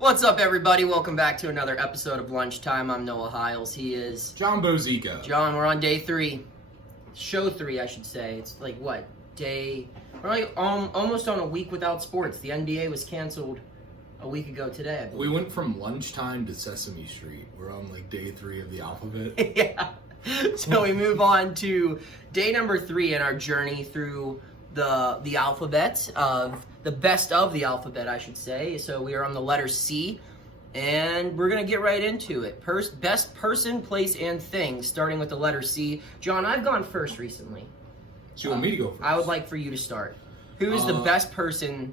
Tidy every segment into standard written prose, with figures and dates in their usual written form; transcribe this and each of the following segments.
What's up, everybody? Welcome back to another episode of Lunchtime. I'm Noah Hiles. He is John Bozica. John. We're on day 3, show 3, I should say. It's like what day? We're like almost on a week without sports. The NBA was canceled a week ago today, I believe. We went from lunchtime to Sesame Street. We're on like day 3 of the alphabet. Yeah. So we move on to day number 3 in our journey through the alphabet of the best of the alphabet, I should say. So we are on the letter C, and we're gonna get right into it. Best person, place, and thing, starting with the letter C. John, I've gone first recently. So you want me to go first? I would like for you to start. Who is the best person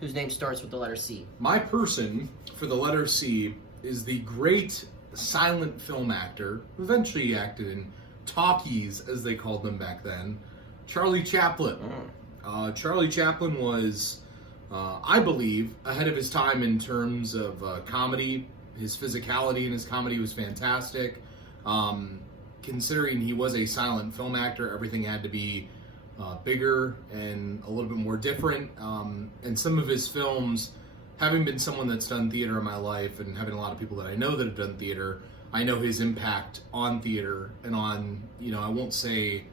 whose name starts with the letter C? My person for the letter C is the great silent film actor, who eventually acted in talkies, as they called them back then, Charlie Chaplin. Charlie Chaplin was, I believe, ahead of his time in terms of comedy. His physicality in his comedy was fantastic. Considering he was a silent film actor, everything had to be bigger and a little bit more different. And some of his films, having been someone that's done theater in my life and having a lot of people that I know that have done theater, I know his impact on theater and on, I won't say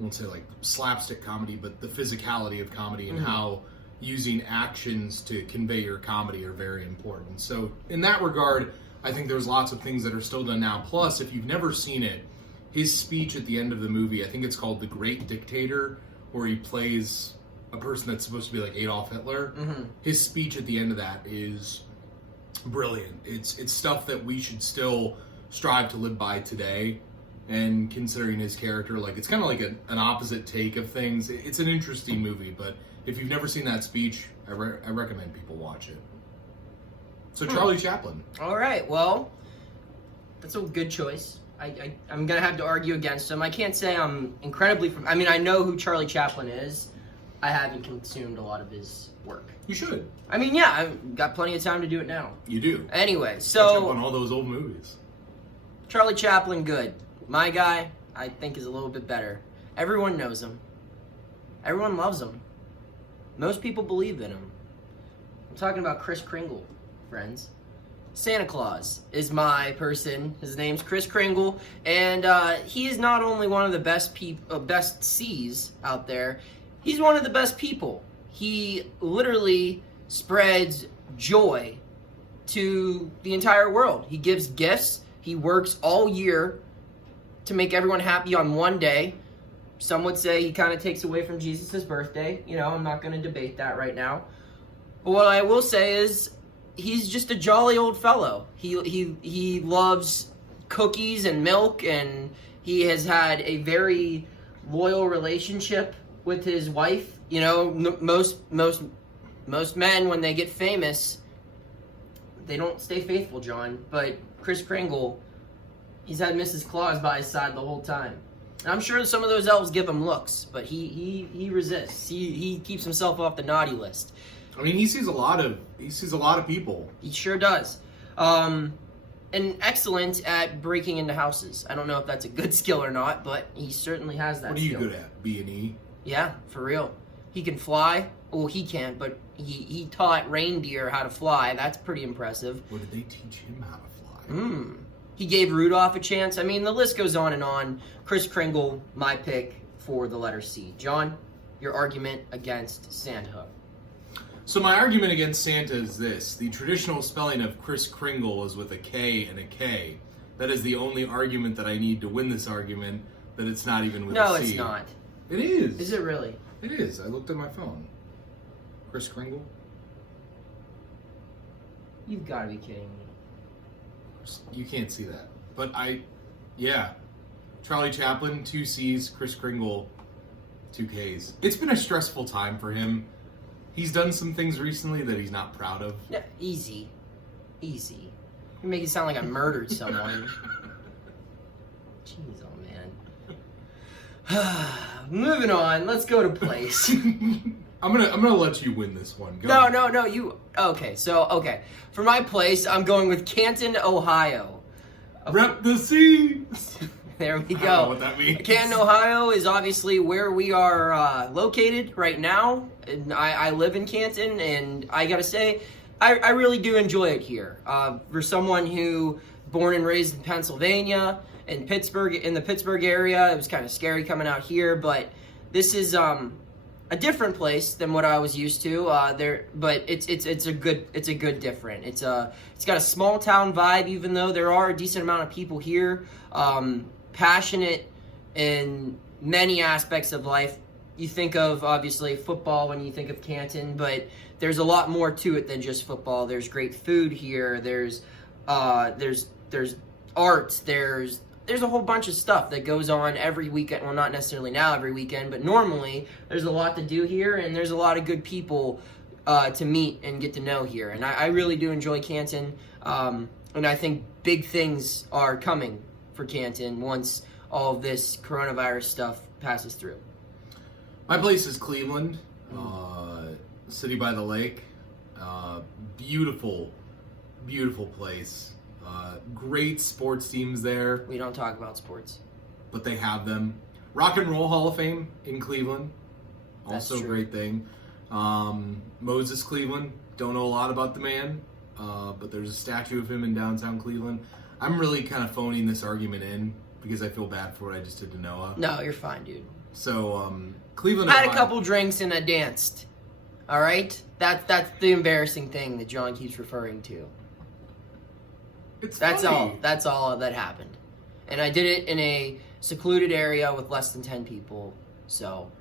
like slapstick comedy, but the physicality of comedy and how using actions to convey your comedy are very important. So in that regard, I think there's lots of things that are still done now. Plus, if you've never seen it, his speech at the end of the movie, I think it's called The Great Dictator, where he plays a person that's supposed to be like Adolf Hitler. His speech at the end of that is brilliant. It's stuff that we should still strive to live by today. And considering his character, like, it's kind of like an opposite take of things. It's an interesting movie, but if you've never seen that speech, I recommend people watch it. So Charlie Chaplin. All right, well, that's a good choice. I'm going to have to argue against him. I can't say I'm incredibly... I know who Charlie Chaplin is. I haven't consumed a lot of his work. You should. Yeah, I've got plenty of time to do it now. You do. Anyway, so... Catch up on all those old movies. Charlie Chaplin, good. My guy, I think, is a little bit better. Everyone knows him. Everyone loves him. Most people believe in him. I'm talking about Kris Kringle, friends. Santa Claus is my person. His name's Kris Kringle, and he is not only one of the best C's out there, he's one of the best people. He literally spreads joy to the entire world. He gives gifts. He works all year to make everyone happy on one day. Some would say he kind of takes away from Jesus' birthday. I'm not going to debate that right now. But what I will say is he's just a jolly old fellow. He loves cookies and milk, and he has had a very loyal relationship with his wife. Most men, when they get famous, they don't stay faithful, John. But Kris Kringle, he's had Mrs. Claus by his side the whole time. And I'm sure some of those elves give him looks, but he resists. He keeps himself off the naughty list. He sees a lot of people. He sure does. And excellent at breaking into houses. I don't know if that's a good skill or not, but he certainly has that skill. What are you good at? B&E? Yeah, for real. He can fly. Well, he can't, but he taught reindeer how to fly. That's pretty impressive. What did they teach him how to fly? He gave Rudolph a chance. The list goes on and on. Kris Kringle, my pick for the letter C. John, your argument against Santa. So my argument against Santa is this. The traditional spelling of Kris Kringle is with a K and a K. That is the only argument that I need to win this argument, that it's not even with a C. No, it's not. It is. Is it really? It is. I looked at my phone. Kris Kringle? You've got to be kidding me. You can't see that. But yeah. Charlie Chaplin, 2 C's, Kris Kringle, 2 K's. It's been a stressful time for him. He's done some things recently that he's not proud of. Yeah, easy. You make it sound like I murdered someone. Jeez, oh man. Moving on, let's go to place. I'm gonna let you win this one. Go. No, you. Okay, for my place, I'm going with Canton, Ohio. Rep the C. There we go. I don't know what that means. Canton, Ohio is obviously where we are located right now. And I live in Canton, and I gotta say, I really do enjoy it here. For someone who born and raised in Pennsylvania, in Pittsburgh, in the Pittsburgh area, it was kind of scary coming out here, but this is a different place than what I was used to. But it's a good different. It's got a small town vibe, even though there are a decent amount of people here, passionate in many aspects of life. You think of, obviously, football when you think of Canton, but there's a lot more to it than just football. There's great food here. There's art. There's a whole bunch of stuff that goes on every weekend. Well, not necessarily now every weekend, but normally there's a lot to do here, and there's a lot of good people to meet and get to know here. And I really do enjoy Canton, and I think big things are coming for Canton once all of this coronavirus stuff passes through. My place is Cleveland, city by the lake. Beautiful, beautiful place. Great sports teams there. We don't talk about sports, but they have them. Rock and Roll Hall of Fame in Cleveland, also a great thing. Moses Cleveland, don't know a lot about the man, but there's a statue of him in downtown Cleveland. I'm really kind of phoning this argument in because I feel bad for what I just did to Noah. No, you're fine, dude. So, Cleveland. I had a couple drinks and I danced. All right, that's the embarrassing thing that John keeps referring to. That's funny. all. That's all that happened, and I did it in a secluded area with less than 10 people, so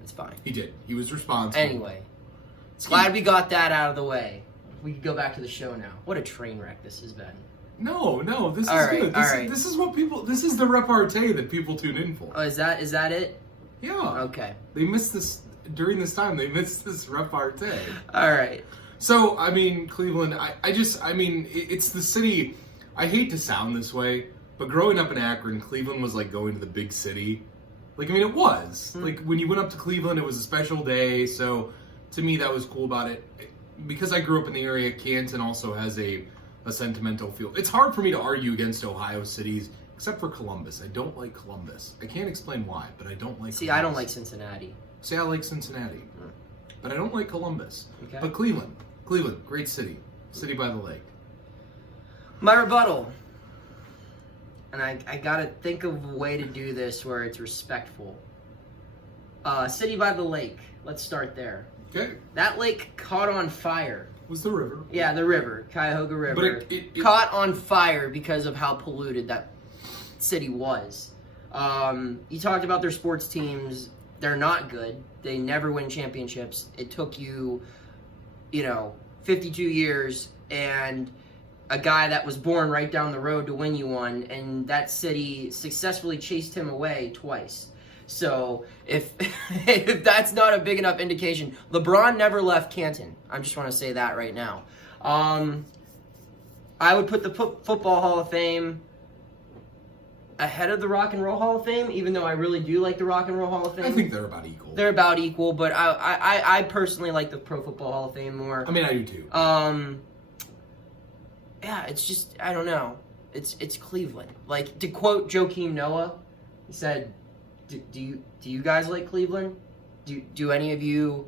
it's fine. He did. He was responsible. Anyway, glad we got that out of the way. We can go back to the show now. What a train wreck this has been. No, this is all right, good. This is what people. This is the repartee that people tune in for. Oh, is that it? Yeah. Okay. They missed this during this time. They missed this repartee. All right. So, I mean, Cleveland, it's the city. I hate to sound this way, but growing up in Akron, Cleveland was like going to the big city. Like, I mean, it was. Like, when you went up to Cleveland, it was a special day. So, to me, that was cool about it. Because I grew up in the area, Canton also has a sentimental feel. It's hard for me to argue against Ohio cities, except for Columbus. I don't like Columbus. I can't explain why, but I don't like See, Columbus. I don't like Cincinnati. See, I like Cincinnati. But I don't like Columbus. Okay. But Cleveland, great city. City by the lake. My rebuttal, and I gotta think of a way to do this where it's respectful. City by the lake. Let's start there. Okay. That lake caught on fire. Was the river. Yeah, the river, Cuyahoga River. But it caught on fire because of how polluted that city was. You talked about their sports teams. They're not good. They never win championships. It took you, 52 years and a guy that was born right down the road to win you one, and that city successfully chased him away twice. So if that's not a big enough indication, LeBron never left Canton. I just want to say that right now. I would put the Football Hall of Fame ahead of the Rock and Roll Hall of Fame, even though I really do like the Rock and Roll Hall of Fame. I think they're about equal. They're about equal, but I personally like the Pro Football Hall of Fame more. I mean, I do too. Yeah, it's just, I don't know. It's Cleveland. Like, to quote Joakim Noah, he said, Do you guys like Cleveland? Do any of you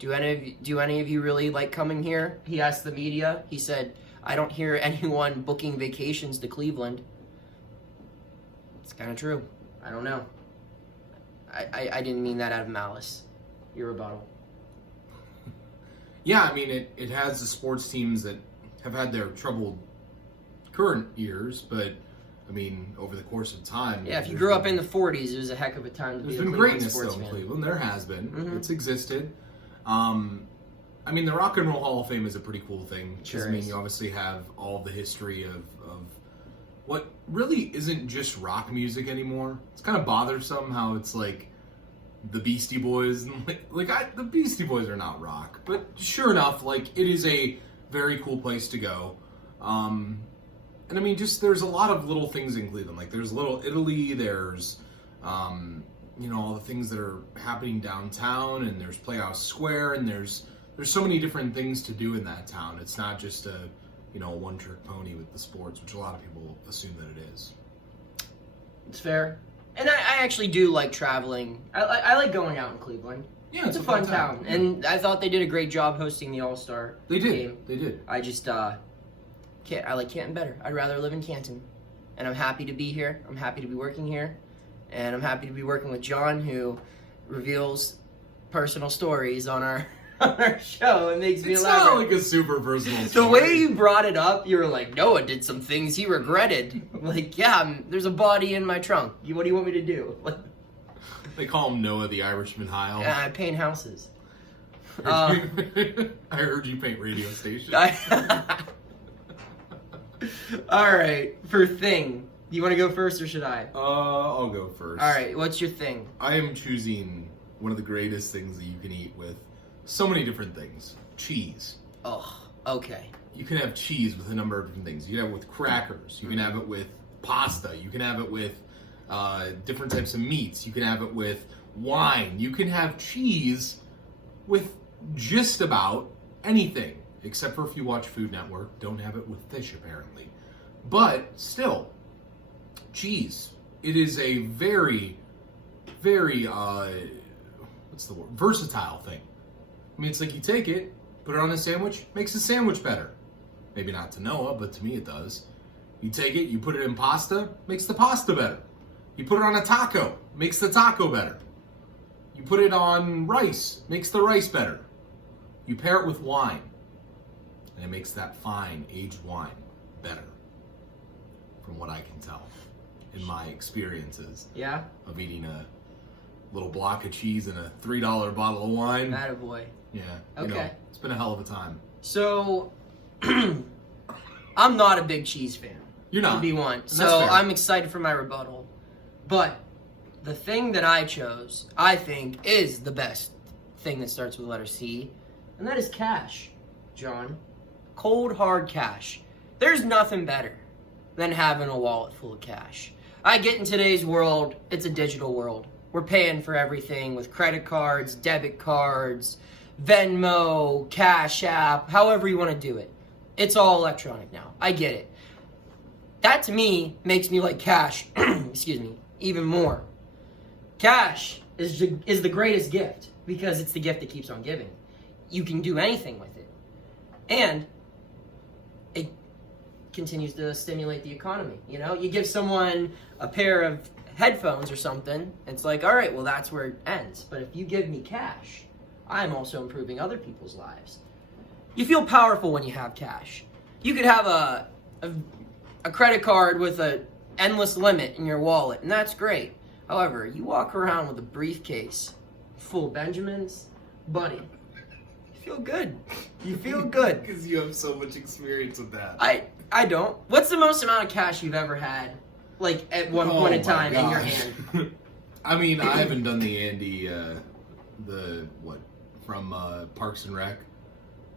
really like coming here? He asked the media. He said, I don't hear anyone booking vacations to Cleveland. It's kind of true. I don't know. I didn't mean that out of malice. Your rebuttal. Yeah, I mean, it has the sports teams that have had their troubled current years, but I mean, over the course of time. Yeah, if you grew up in the 40s, it was a heck of a time to be a There's been Cleveland greatness sports still in fan. Cleveland. There has been. Mm-hmm. It's existed. I mean, the Rock and Roll Hall of Fame is a pretty cool thing. Sure I mean, is. you obviously have all the history of what really isn't just rock music anymore. It's kind of bothersome how it's like the Beastie Boys. And the Beastie Boys are not rock. But sure enough, like, it is a very cool place to go. And I mean, just there's a lot of little things in Cleveland. Like, there's Little Italy, there's, all the things that are happening downtown, and there's Playhouse Square, and there's so many different things to do in that town. It's not just a one-trick pony with the sports, which a lot of people assume that it is. It's fair. And I actually do like traveling. I like going out in Cleveland. Yeah, it's a fun town. Yeah. And I thought they did a great job hosting the All-Star game. They did. I just, I like Canton better. I'd rather live in Canton. And I'm happy to be here. I'm happy to be working here. And I'm happy to be working with John, who reveals personal stories on our show. It makes me laugh. It's not like a super personal story. The way you brought it up, you were like, Noah did some things he regretted. Like, yeah, there's a body in my trunk. What do you want me to do? They call him Noah the Irishman Heil. Yeah, I paint houses. I heard you paint radio stations. All right, for thing. You want to go first or should I? I'll go first. All right, what's your thing? I am choosing one of the greatest things that you can eat with so many different things. Cheese. Oh, okay. You can have cheese with a number of different things. You can have it with crackers. You can have it with pasta. You can have it with different types of meats. You can have it with wine. You can have cheese with just about anything. Except for if you watch Food Network. Don't have it with fish, apparently. But still, cheese. It is a very, very, what's the word? Versatile thing. I mean, it's like you take it, put it on a sandwich, makes the sandwich better. Maybe not to Noah, but to me it does. You take it, you put it in pasta, makes the pasta better. You put it on a taco, makes the taco better. You put it on rice, makes the rice better. You pair it with wine, and it makes that fine aged wine better. From what I can tell, in my experiences of eating a little block of cheese and a $3 bottle of wine. Attaboy. Yeah. Okay. It's been a hell of a time. So, I'm not a big cheese fan. You're not. To be one. That's So, fair. I'm excited for my rebuttal. But, the thing that I chose, I think, is the best thing that starts with the letter C. And that is cash, John. Cold, hard cash. There's nothing better than having a wallet full of cash. I get in today's world, it's a digital world. We're paying for everything with credit cards, debit cards, Venmo, Cash App, however you want to do it. It's all electronic now. I get it. That to me makes me like cash, excuse me, even more. Cash is the greatest gift because it's the gift that keeps on giving. You can do anything with it. And it continues to stimulate the economy. You know, you give someone a pair of headphones or something, it's like, all right, well, that's where it ends. But if you give me cash, I'm also improving other people's lives. You feel powerful when you have cash. You could have a credit card with an endless limit in your wallet, and that's great. However, you walk around with a briefcase full of Benjamins, buddy, you feel good. You feel good. Because you have so much experience with that. I don't. What's the most amount of cash you've ever had, like, at one point in time in your hand? I mean, I haven't done the Andy, from Parks and Rec,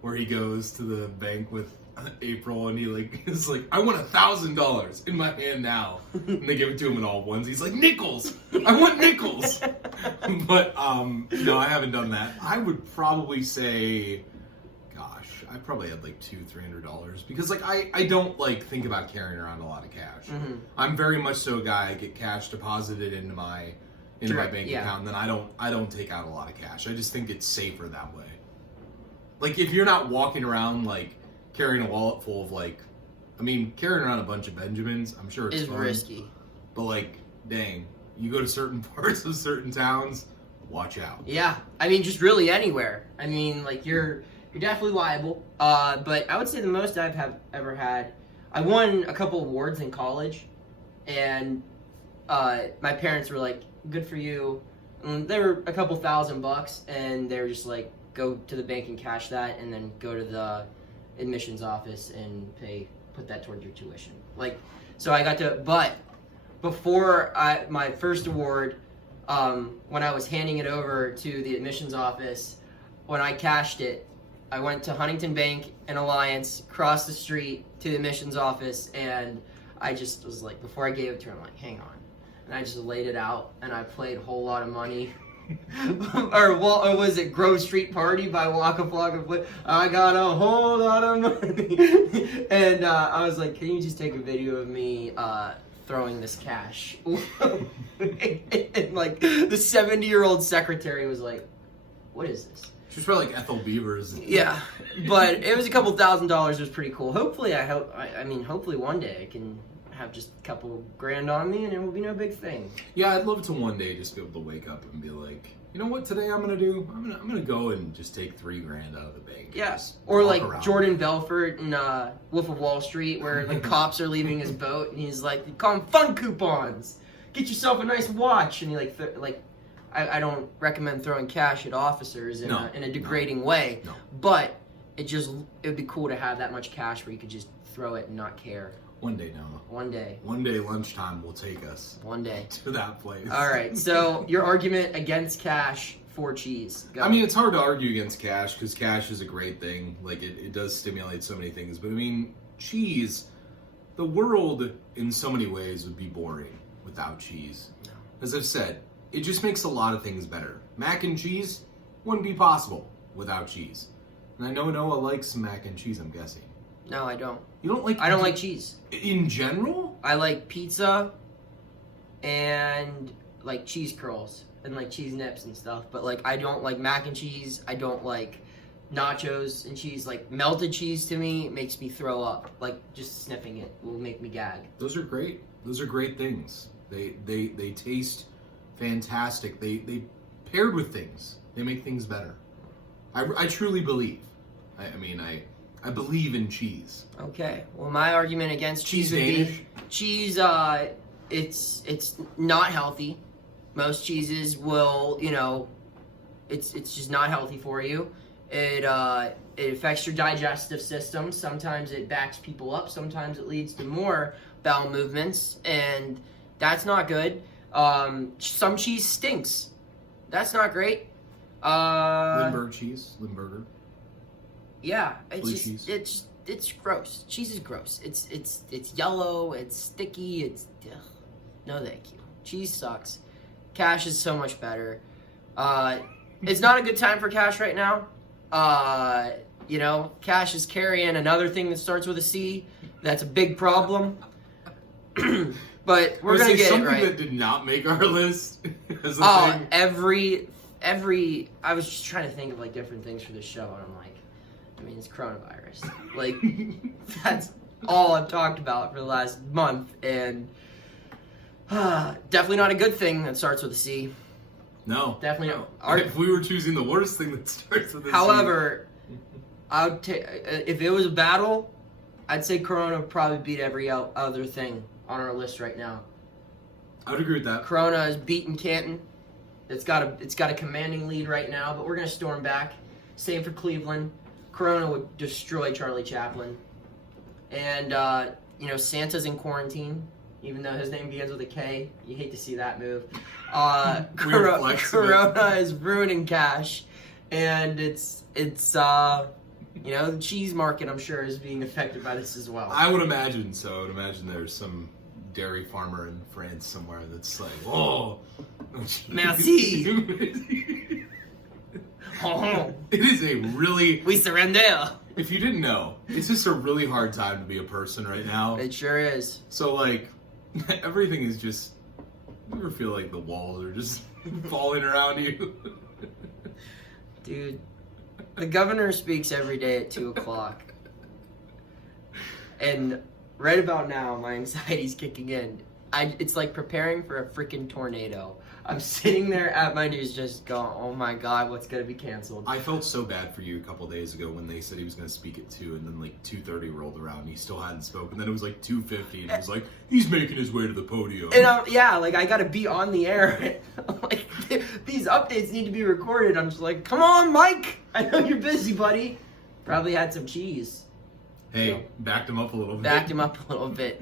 where he goes to the bank with April and he is like, I want $1,000 in my hand now. And they give it to him in all ones. He's like, nickels! I want nickels! But, no, I haven't done that. I would probably say, gosh, I probably had like $200-300 because I don't think about carrying around a lot of cash. Mm-hmm. I'm very much so a guy. I get cash deposited into my bank account, and then I don't take out a lot of cash. I just think it's safer that way. Like if you're not walking around carrying a wallet full of carrying around a bunch of Benjamins, I'm sure it's fun, risky. But dang, you go to certain parts of certain towns, watch out. Yeah, I mean just really anywhere. I mean you're definitely liable. But I would say the most I've ever had, I won a couple awards in college, and my parents were like, "Good for you." And they were a couple $1,000, and they were just like, "Go to the bank and cash that, and then go to the admissions office and put that towards your tuition." So I got to. But before my first award, when I was handing it over to the admissions office, when I cashed it, I went to Huntington Bank and Alliance, crossed the street to the admissions office, and I just was like, before I gave it to her, I'm like, hang on. And I just laid it out, and I played Whole Lot of Money. or was it Grove Street Party by Waka Flocka Flip? I got a whole lot of money. And I was like, can you just take a video of me throwing this cash? And the 70-year-old secretary was like, what is this? She's probably like Ethel Beavers. Yeah, but it was a couple $1,000s. It was pretty cool. Hopefully, hopefully one day I can have just a couple grand on me and it will be no big thing. Yeah, I'd love to one day just be able to wake up and be like, you know what, today I'm gonna do? I'm gonna go and just take $3,000 out of the bank. Yes, or like around. Jordan Belfort in Wolf of Wall Street, where the cops are leaving his boat and he's like, "You call them fun coupons. Get yourself a nice watch." And he I don't recommend throwing cash at officers in a degrading way, but it would be cool to have that much cash where you could just throw it and not care. One day, Noah. One day. One day lunchtime will take us. One day. To that place. All right, so your argument against cash for cheese. Go. I mean, it's hard to argue against cash because cash is a great thing. Like, it does stimulate so many things. But, I mean, cheese, the world in so many ways would be boring without cheese. No. As I've said, it just makes a lot of things better. Mac and cheese wouldn't be possible without cheese. And I know Noah likes some mac and cheese, I'm guessing. No, I don't. You don't like... I don't like cheese. In general? I like pizza and like cheese curls and like cheese nips and stuff. But like I don't like mac and cheese. I don't like nachos and cheese. Like melted cheese to me makes me throw up. Like just sniffing it will make me gag. Those are great. Those are great things. They taste fantastic. They paired with things, they make things better. I truly believe. I believe in cheese. Okay. Well, my argument against cheese would be cheese. It's not healthy. Most cheeses will, it's just not healthy for you. It affects your digestive system. Sometimes it backs people up. Sometimes it leads to more bowel movements, and that's not good. Some cheese stinks. That's not great. Limburger cheese, Limburger. Yeah, it's gross. Cheese is gross. It's yellow. It's sticky. Ugh. No, thank you. Cheese sucks. Cash is so much better. It's not a good time for cash right now. Cash is carrying another thing that starts with a C. That's a big problem. But we're gonna get it right. Something that did not make our list. Thing. Every. I was just trying to think of like different things for this show, and I'm like, it's coronavirus. Like, that's all I've talked about for the last month, and definitely not a good thing that starts with a C. No, definitely not. If we were choosing the worst thing that starts with a C. However, I would take if it was a battle, I'd say Corona would probably beat every other thing on our list right now. I would agree with that. Corona is beating Canton. It's got a commanding lead right now, but we're gonna storm back. Same for Cleveland. Corona would destroy Charlie Chaplin. And Santa's in quarantine, even though his name begins with a K. You hate to see that move. Corona is ruining cash, and it's the cheese market, I'm sure, is being affected by this as well. I would imagine so. I would imagine there's some dairy farmer in France somewhere that's like, whoa. Merci. It is a really... We surrender. If you didn't know, it's just a really hard time to be a person right now. It sure is. So, everything is just... You ever feel like the walls are just falling around you? Dude, the governor speaks every day at 2 o'clock. And right about now, my anxiety's kicking in. It's like preparing for a freaking tornado. I'm sitting there at my knees just going, oh my God, what's going to be canceled? I felt so bad for you a couple days ago when they said he was going to speak at 2, and then 2:30 rolled around and he still hadn't spoken. Then it was 2:50 and he was like, he's making his way to the podium. And I got to be on the air. These updates need to be recorded. I'm just like, come on, Mike. I know you're busy, buddy. Probably had some cheese. Hey, backed him up a little bit. Backed him up a little bit.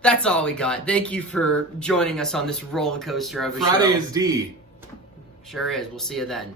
That's all we got. Thank you for joining us on this roller coaster of a show. Friday is D. Sure is. We'll see you then.